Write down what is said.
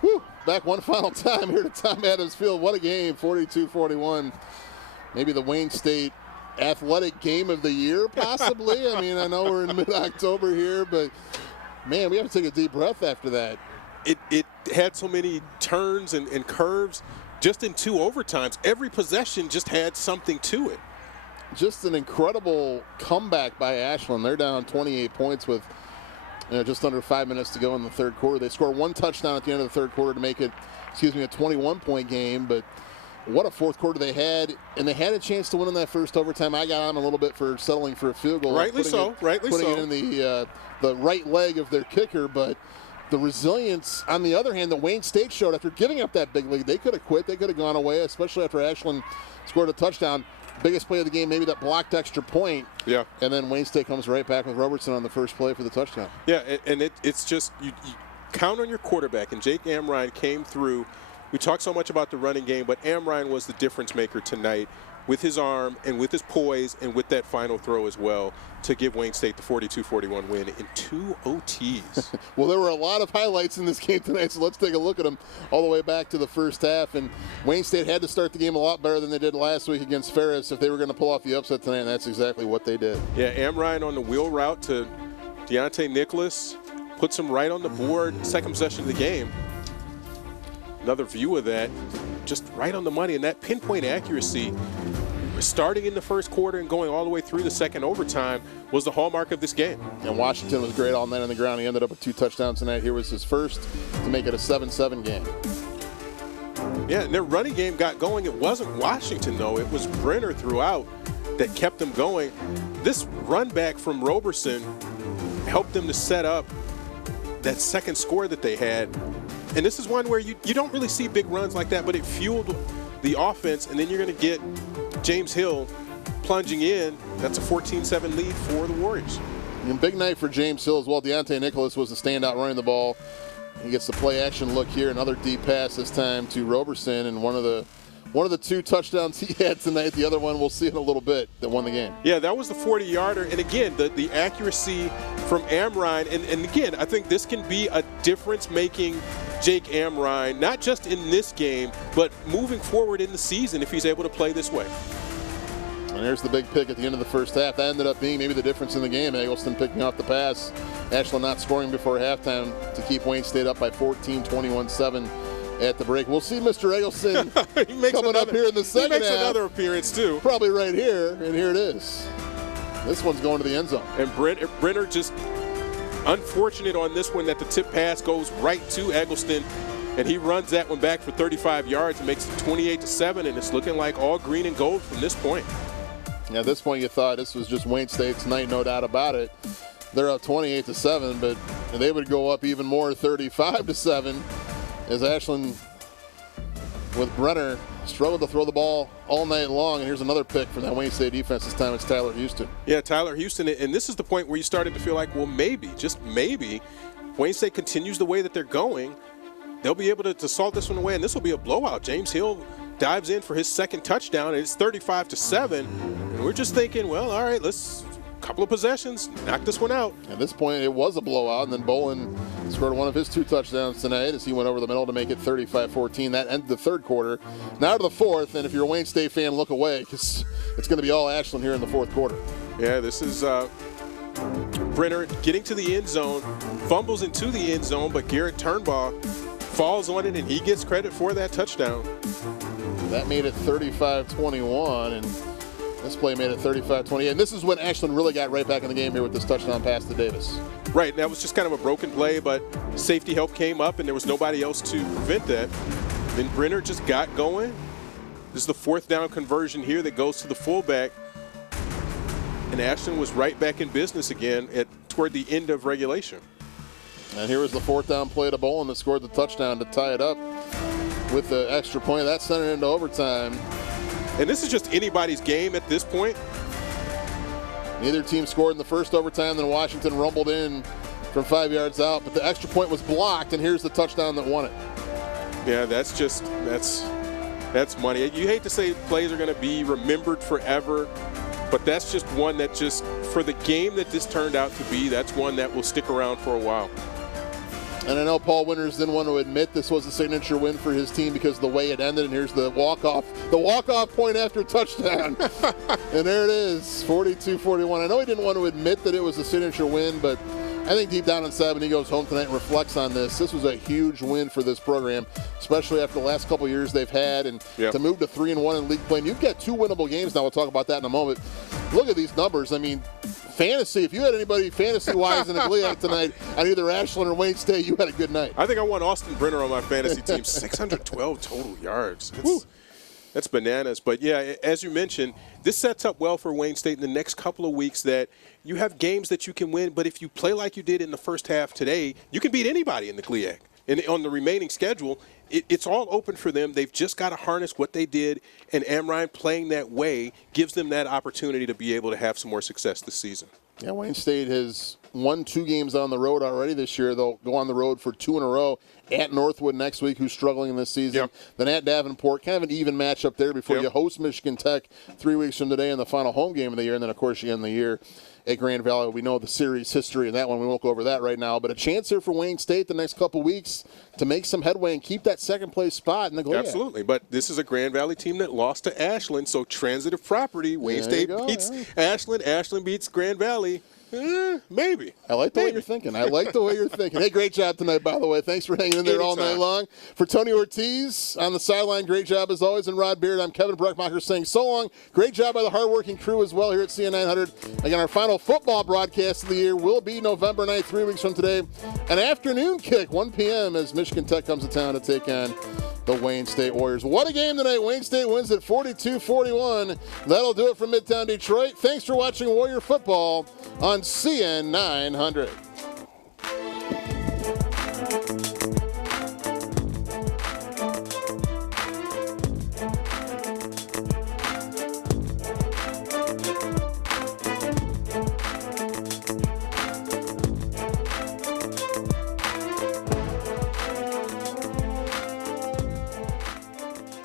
Whew, back one final time here to Tom Adams Field. What a game, 42-41. Maybe the Wayne State athletic game of the year, possibly. I mean, I know we're in mid-October here, but, man, we have to take a deep breath after that. It had so many turns and curves just in 2 overtimes. Every possession just had something to it. Just an incredible comeback by Ashland. They're down 28 points with just under 5 minutes to go in the third quarter. They score 1 touchdown at the end of the third quarter to make it, a 21-point game. But what a fourth quarter they had, and they had a chance to win in that first overtime. I got on a little bit for settling for a field goal. Rightly so. Putting it in the right leg of their kicker, but the resilience, on the other hand, that Wayne State showed after giving up that big lead. They could have quit. They could have gone away, especially after Ashland scored a touchdown. Biggest play of the game, maybe that blocked extra point. Yeah. And then Wayne State comes right back with Robertson on the first play for the touchdown. Yeah, and it's just you count on your quarterback, and Jake Amrine came through. We talk so much about the running game, but Amrine was the difference maker tonight with his arm and with his poise and with that final throw as well to give Wayne State the 42-41 win in 2 OTs. Well, there were a lot of highlights in this game tonight, so let's take a look at them all the way back to the first half. And Wayne State had to start the game a lot better than they did last week against Ferris if they were going to pull off the upset tonight, and that's exactly what they did. Yeah, Amrine on the wheel route to Deontay Nicholas puts him right on the board, second possession of the game. Another view of that, just right on the money, and that pinpoint accuracy starting in the first quarter and going all the way through the second overtime was the hallmark of this game. And Washington was great all night on the ground. He ended up with 2 touchdowns tonight. Here was his first to make it a 7-7 game. Yeah, and their running game got going. It wasn't Washington, though. It was Brenner throughout that kept them going. This run back from Roberson helped them to set up that second score that they had. And this is one where you don't really see big runs like that, but it fueled the offense, and then you're going to get James Hill plunging in. That's a 14-7 lead for the Warriors. And big night for James Hill as well. Deontay Nicholas was the standout running the ball. He gets the play action look here. Another deep pass this time to Roberson, and one of the 2 touchdowns he had tonight. The other one we'll see in a little bit that won the game. Yeah, that was the 40-yarder. And again, the accuracy from Amrine. And again, I think this can be a difference-making Jake Amrine, not just in this game, but moving forward in the season if he's able to play this way. And there's the big pick at the end of the first half. That ended up being maybe the difference in the game. Eggleston picking off the pass. Ashland not scoring before halftime to keep Wayne State up by 14, 21-7 at the break. We'll see Mr. Eggleston coming up here in the second half. He makes another appearance, too. Probably right here, and here it is. This one's going to the end zone. And Brenner just unfortunate on this one that the tip pass goes right to Eggleston, and he runs that one back for 35 yards and makes it 28-7, and it's looking like all green and gold from this point. Yeah, at this point you thought this was just Wayne State's night, no doubt about it. They're up 28-7, but they would go up even more, 35-7, as Ashland with Brenner struggled to throw the ball all night long. And here's another pick from that Wayne State defense. This time it's Tyler Houston. Yeah, Tyler Houston, and this is the point where you started to feel like, well, maybe, just maybe, Wayne State continues the way that they're going. They'll be able to salt this one away, and this will be a blowout. James Hill dives in for his second touchdown, and it's 35-7. And we're just thinking, well, all right, let's couple of possessions, knock this one out. At this point, it was a blowout, and then Bolin scored one of his 2 touchdowns tonight as he went over the middle to make it 35-14. That ended the third quarter. Now to the fourth, and if you're a Wayne State fan, look away because it's going to be all Ashland here in the fourth quarter. Yeah, this is Brenner getting to the end zone, fumbles into the end zone, but Garrett Turnbaugh falls on it, and he gets credit for that touchdown. That made it 35-21, and this play made it 35-28. And this is when Ashland really got right back in the game here with this touchdown pass to Davis. Right, that was just kind of a broken play, but safety help came up, and there was nobody else to prevent that. Then Brenner just got going. This is the 4th down conversion here that goes to the fullback. And Ashland was right back in business again toward the end of regulation. And here was the 4th down play to Bolin that scored the touchdown to tie it up with the extra point. That sent it into overtime. And this is just anybody's game at this point. Neither team scored in the first overtime. Then Washington rumbled in from 5 yards out, but the extra point was blocked, and here's the touchdown that won it. Yeah, that's money. You hate to say plays are going to be remembered forever, but that's just one that just, for the game that this turned out to be, that's one that will stick around for a while. And I know Paul Winters didn't want to admit this was a signature win for his team because of the way it ended. And here's the walk-off point after touchdown. And there it is, 42-41. I know he didn't want to admit that it was a signature win, but I think deep down inside when he goes home tonight and reflects on this was a huge win for this program, especially after the last couple of years they've had. And to move to 3-1 in league play, and you've got 2 winnable games now. We'll talk about that in a moment. Look at these numbers. I mean, fantasy, if you had anybody fantasy-wise in the GLIAC tonight on either Ashland or Wayne State, you had a good night. I think I won Austin Brenner on my fantasy team. 612 total yards. That's bananas. But, yeah, as you mentioned, this sets up well for Wayne State in the next couple of weeks that you have games that you can win, but if you play like you did in the first half today, you can beat anybody in the GLIAC. And on the remaining schedule, it's all open for them. They've just got to harness what they did, and Amrine playing that way gives them that opportunity to be able to have some more success this season. Yeah, Wayne State has won 2 games on the road already this year. They'll go on the road for 2 in a row at Northwood next week, who's struggling this season. Then at Davenport, kind of an even matchup there before you host Michigan Tech 3 weeks from today in the final home game of the year. And then, of course, you end the year at Grand Valley. We know the series history in that one. We won't go over that right now. But a chance here for Wayne State the next couple weeks to make some headway and keep that second-place spot in the GLIAC. Absolutely. But this is a Grand Valley team that lost to Ashland, so transitive property. Wayne State beats Ashland. Ashland beats Grand Valley. Maybe. I like the way you're thinking. Hey, great job tonight, by the way. Thanks for hanging in there all night long. For Tony Ortiz on the sideline, great job as always. And Rod Beard, I'm Kevin Breckmacher saying so long. Great job by the hardworking crew as well here at CN 900. Again, our final football broadcast of the year will be November 9th, 3 weeks from today. An afternoon kick, 1 p.m. as Michigan Tech comes to town to take on the Wayne State Warriors. What a game tonight. Wayne State wins at 42-41. That'll do it from Midtown Detroit. Thanks for watching Warrior Football on CN 900.